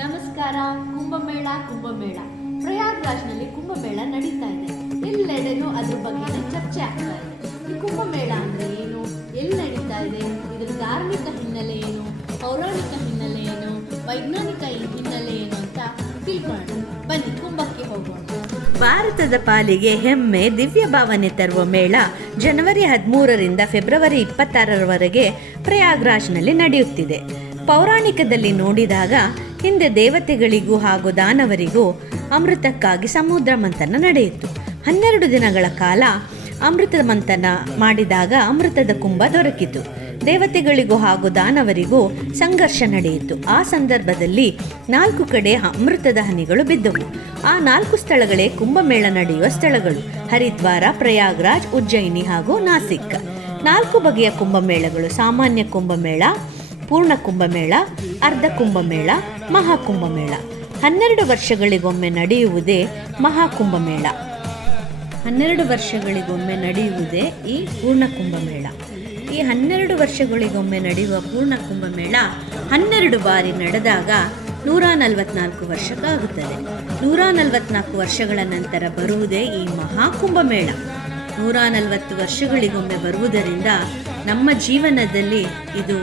ನಮಸ್ಕಾರ. ಕುಂಭಮೇಳ ಪ್ರಯಾಗ್ರಾಜ್ನಲ್ಲಿ ಕುಂಭಮೇಳ ನಡೀತಾ ಇದೆ. ಎಲ್ಲೆಡೆನೂ ಅದ್ರ ಬಗ್ಗೆ ಚರ್ಚೆ ಆಗ್ತಾ ಇದೆ. ಈ ಕುಂಭಮೇಳ ಅಂದ್ರೆ ಏನು, ಎಲ್ಲಿ ನಡೀತಾ ಇದೆ, ಇದ್ರ ಧಾರ್ಮಿಕ ಹಿನ್ನೆಲೆ ಏನು, ಪೌರಾಣಿಕ ಹಿನ್ನೆಲೆ ಏನು, ವೈಜ್ಞಾನಿಕ ಹಿನ್ನೆಲೆ ಏನು ಅಂತ ತಿಳ್ಕೊಳ್ಳೋಣ. ಬನ್ನಿ ಕುಂಭಕ್ಕೆ ಹೋಗೋಣ. ಭಾರತದ ಪಾಲಿಗೆ ಹೆಮ್ಮೆ, ದಿವ್ಯ ಭಾವನೆ ತರುವ ಮೇಳ ಜನವರಿ 13ರಿಂದ ಫೆಬ್ರವರಿ 26ರವರೆಗೆ ಪ್ರಯಾಗ್ರಾಜ್ನಲ್ಲಿ ನಡೆಯುತ್ತಿದೆ. ಪೌರಾಣಿಕದಲ್ಲಿ ನೋಡಿದಾಗ ಹಿಂದೆ ದೇವತೆಗಳಿಗೂ ಹಾಗೂ ದಾನವರಿಗೂ ಅಮೃತಕ್ಕಾಗಿ ಸಮುದ್ರ ಮಂಥನ ನಡೆಯಿತು. 12 ದಿನಗಳ ಕಾಲ ಅಮೃತ ಮಂಥನ ಮಾಡಿದಾಗ ಅಮೃತದ ಕುಂಭ ದೊರಕಿತು. ದೇವತೆಗಳಿಗೂ ಹಾಗೂ ದಾನವರಿಗೂ ಸಂಘರ್ಷ ನಡೆಯಿತು. ಆ ಸಂದರ್ಭದಲ್ಲಿ 4 ಕಡೆ ಅಮೃತದ ಹನಿಗಳು ಬಿದ್ದವು. ಆ 4 ಸ್ಥಳಗಳೇ ಕುಂಭಮೇಳ ನಡೆಯುವ ಸ್ಥಳಗಳು: ಹರಿದ್ವಾರ, ಪ್ರಯಾಗ್ರಾಜ್, ಉಜ್ಜಯಿನಿ ಹಾಗೂ ನಾಸಿಕ್. 4 ಬಗೆಯ ಕುಂಭಮೇಳಗಳು: ಸಾಮಾನ್ಯ ಕುಂಭಮೇಳ, ಪೂರ್ಣ ಕುಂಭಮೇಳ, ಅರ್ಧ ಕುಂಭಮೇಳ, ಮಹಾಕುಂಭಮೇಳ. 12 ವರ್ಷಗಳಿಗೊಮ್ಮೆ ನಡೆಯುವುದೇ ಮಹಾಕುಂಭಮೇಳ. 12 ವರ್ಷಗಳಿಗೊಮ್ಮೆ ನಡೆಯುವುದೇ ಈ ಪೂರ್ಣ ಕುಂಭಮೇಳ. ಈ 12 ವರ್ಷಗಳಿಗೊಮ್ಮೆ ನಡೆಯುವ ಪೂರ್ಣ ಕುಂಭಮೇಳ 12 ಬಾರಿ ನಡೆದಾಗ 144 ವರ್ಷಕ್ಕಾಗುತ್ತದೆ. 144 ವರ್ಷಗಳ ನಂತರ ಬರುವುದೇ ಈ ಮಹಾಕುಂಭಮೇಳ. 140 ವರ್ಷಗಳಿಗೊಮ್ಮೆ ಬರುವುದರಿಂದ ನಮ್ಮ ಜೀವನದಲ್ಲಿ ಇದು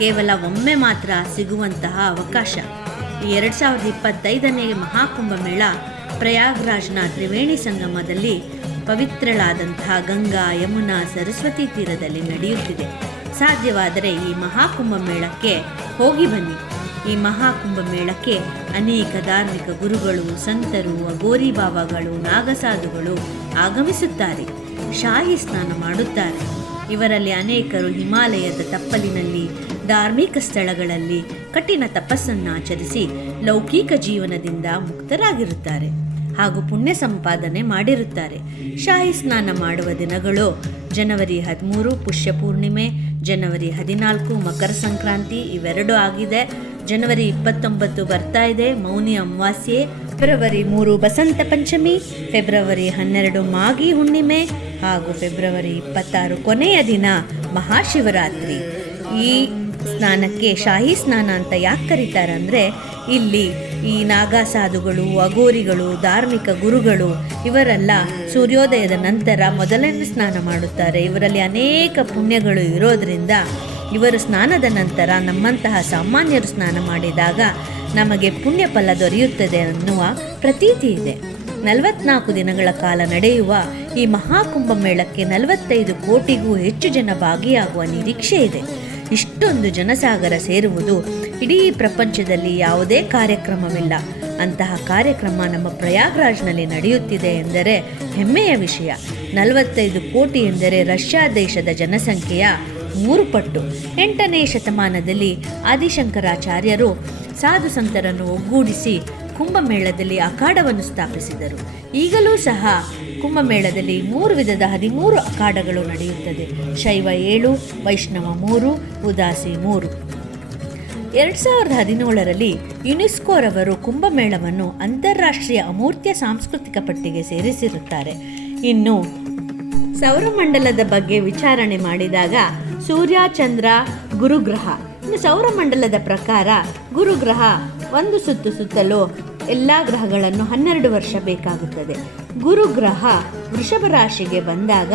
ಕೇವಲ ಒಮ್ಮೆ ಮಾತ್ರ ಸಿಗುವಂತಹ ಅವಕಾಶ. ಈ 2025ನೇ ಮಹಾಕುಂಭಮೇಳ ಪ್ರಯಾಗ್ರಾಜ್ನ ತ್ರಿವೇಣಿ ಸಂಗಮದಲ್ಲಿ ಪವಿತ್ರಳಾದಂತಹ ಗಂಗಾ, ಯಮುನಾ, ಸರಸ್ವತಿ ತೀರದಲ್ಲಿ ನಡೆಯುತ್ತಿದೆ. ಸಾಧ್ಯವಾದರೆ ಈ ಮಹಾಕುಂಭಮೇಳಕ್ಕೆ ಹೋಗಿ ಬನ್ನಿ. ಈ ಮಹಾಕುಂಭಮೇಳಕ್ಕೆ ಅನೇಕ ಧಾರ್ಮಿಕ ಗುರುಗಳು, ಸಂತರು, ಅಗೋರಿ ಬಾಬಾಗಳು, ನಾಗಸಾಧುಗಳು ಆಗಮಿಸುತ್ತಾರೆ. ಶಾಹಿ ಸ್ನಾನ ಮಾಡುತ್ತಾರೆ. ಇವರಲ್ಲಿ ಅನೇಕರು ಹಿಮಾಲಯದ ತಪ್ಪಲಿನಲ್ಲಿ, ಧಾರ್ಮಿಕ ಸ್ಥಳಗಳಲ್ಲಿ ಕಠಿಣ ತಪಸ್ಸನ್ನಾಚರಿಸಿ ಲೌಕಿಕ ಜೀವನದಿಂದ ಮುಕ್ತರಾಗಿರುತ್ತಾರೆ ಹಾಗೂ ಪುಣ್ಯ ಸಂಪಾದನೆ ಮಾಡಿರುತ್ತಾರೆ. ಶಾಹಿ ಸ್ನಾನ ಮಾಡುವ ದಿನಗಳು ಜನವರಿ 13 ಪುಷ್ಯ ಪೂರ್ಣಿಮೆ, ಜನವರಿ 14 ಮಕರ ಸಂಕ್ರಾಂತಿ, ಇವೆರಡೂ ಆಗಿದೆ. ಜನವರಿ 29 ಬರ್ತಾ ಇದೆ, ಮೌನಿ ಅಮಾವಾಸ್ಯೆ. ಫೆಬ್ರವರಿ 3 ಬಸಂತ ಪಂಚಮಿ, ಫೆಬ್ರವರಿ 12 ಮಾಗಿ ಹುಣ್ಣಿಮೆ ಹಾಗೂ ಫೆಬ್ರವರಿ 26 ಕೊನೆಯ ದಿನ ಮಹಾಶಿವರಾತ್ರಿ. ಈ ಸ್ನಾನಕ್ಕೆ ಶಾಹಿ ಸ್ನಾನ ಅಂತ ಯಾಕೆ ಕರೀತಾರೆ ಅಂದರೆ, ಇಲ್ಲಿ ಈ ನಾಗಸಾಧುಗಳು, ಅಗೋರಿಗಳು, ಧಾರ್ಮಿಕ ಗುರುಗಳು ಇವರೆಲ್ಲ ಸೂರ್ಯೋದಯದ ನಂತರ ಮೊದಲನೇ ಸ್ನಾನ ಮಾಡುತ್ತಾರೆ. ಇವರಲ್ಲಿ ಅನೇಕ ಪುಣ್ಯಗಳು ಇರೋದರಿಂದ ಇವರು ಸ್ನಾನದ ನಂತರ ನಮ್ಮಂತಹ ಸಾಮಾನ್ಯರು ಸ್ನಾನ ಮಾಡಿದಾಗ ನಮಗೆ ಪುಣ್ಯ ಫಲ ದೊರೆಯುತ್ತದೆ ಅನ್ನುವ ಪ್ರತೀತಿ ಇದೆ. 44 ದಿನಗಳ ಕಾಲ ನಡೆಯುವ ಈ ಮಹಾಕುಂಭಮೇಳಕ್ಕೆ 45 ಕೋಟಿಗೂ ಹೆಚ್ಚು ಜನ ಭಾಗಿಯಾಗುವ ನಿರೀಕ್ಷೆ ಇದೆ. ಇಷ್ಟೊಂದು ಜನಸಾಗರ ಸೇರುವುದು ಇಡೀ ಪ್ರಪಂಚದಲ್ಲಿ ಯಾವುದೇ ಕಾರ್ಯಕ್ರಮವಿಲ್ಲ. ಅಂತಹ ಕಾರ್ಯಕ್ರಮ ನಮ್ಮ ಪ್ರಯಾಗ್ರಾಜ್ನಲ್ಲಿ ನಡೆಯುತ್ತಿದೆ ಎಂದರೆ ಹೆಮ್ಮೆಯ ವಿಷಯ. 45 ಕೋಟಿ ಎಂದರೆ ರಷ್ಯಾ ದೇಶದ ಜನಸಂಖ್ಯೆಯ 3 ಪಟ್ಟು. 8ನೇ ಶತಮಾನದಲ್ಲಿ ಆದಿಶಂಕರಾಚಾರ್ಯರು ಸಾಧು ಸಂತರನ್ನು ಒಗ್ಗೂಡಿಸಿ ಕುಂಭಮೇಳದಲ್ಲಿ ಅಖಾಡವನ್ನು ಸ್ಥಾಪಿಸಿದರು. ಈಗಲೂ ಸಹ ಕುಂಭಮೇಳದಲ್ಲಿ 3 ವಿಧದ 13 ಅಖಾಡಗಳು ನಡೆಯುತ್ತದೆ. ಶೈವ 7, ವೈಷ್ಣವ 3, ಉದಾಸಿ 3. 2017ರಲ್ಲಿ ಯುನೆಸ್ಕೋರವರು ಕುಂಭಮೇಳವನ್ನು ಅಂತಾರಾಷ್ಟ್ರೀಯ ಅಮೂರ್ತ್ಯ ಸಾಂಸ್ಕೃತಿಕ ಪಟ್ಟಿಗೆ ಸೇರಿಸಿರುತ್ತಾರೆ. ಇನ್ನು ಸೌರಮಂಡಲದ ಬಗ್ಗೆ ವಿಚಾರಣೆ ಮಾಡಿದಾಗ ಸೂರ್ಯ, ಚಂದ್ರ, ಗುರುಗ್ರಹ. ಇನ್ನು ಸೌರಮಂಡಲದ ಪ್ರಕಾರ ಗುರುಗ್ರಹ ಒಂದು ಸುತ್ತಲು ಎಲ್ಲ ಗ್ರಹಗಳನ್ನು 12 ವರ್ಷ ಬೇಕಾಗುತ್ತದೆ. ಗುರುಗ್ರಹ ವೃಷಭ ರಾಶಿಗೆ ಬಂದಾಗ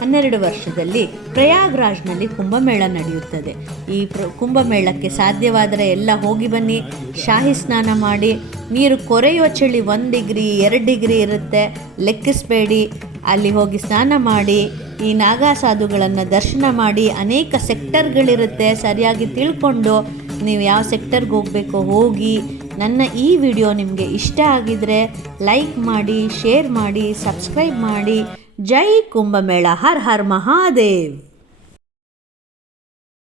12 ವರ್ಷದಲ್ಲಿ ಪ್ರಯಾಗ್ರಾಜ್ನಲ್ಲಿ ಕುಂಭಮೇಳ ನಡೆಯುತ್ತದೆ. ಈ ಕುಂಭಮೇಳಕ್ಕೆ ಸಾಧ್ಯವಾದರೆ ಎಲ್ಲ ಹೋಗಿ ಬನ್ನಿ, ಶಾಹಿ ಸ್ನಾನ ಮಾಡಿ. ನೀರು ಕೊರೆಯುವ ಚಳಿ 1 ಡಿಗ್ರಿ 2 ಡಿಗ್ರಿ ಇರುತ್ತೆ, ಲೆಕ್ಕಿಸಬೇಡಿ. ಅಲ್ಲಿ ಹೋಗಿ ಸ್ನಾನ ಮಾಡಿ, ಈ ನಾಗಸಾಧುಗಳನ್ನು ದರ್ಶನ ಮಾಡಿ. ಅನೇಕ ಸೆಕ್ಟರ್ಗಳಿರುತ್ತೆ, ಸರಿಯಾಗಿ ತಿಳ್ಕೊಂಡು ನೀವು ಯಾವ ಸೆಕ್ಟರ್ಗೆ ಹೋಗಬೇಕೋ ಹೋಗಿ. ನನ್ನ ಈ ವಿಡಿಯೋ ನಿಮಗೆ ಇಷ್ಟ ಆಗಿದರೆ ಲೈಕ್ ಮಾಡಿ, ಶೇರ್ ಮಾಡಿ, ಸಬ್ಸ್ಕ್ರೈಬ್ ಮಾಡಿ. ಜೈ ಕುಂಭಮೇಳ. ಹರ್ ಹರ್ ಮಹಾದೇವ್.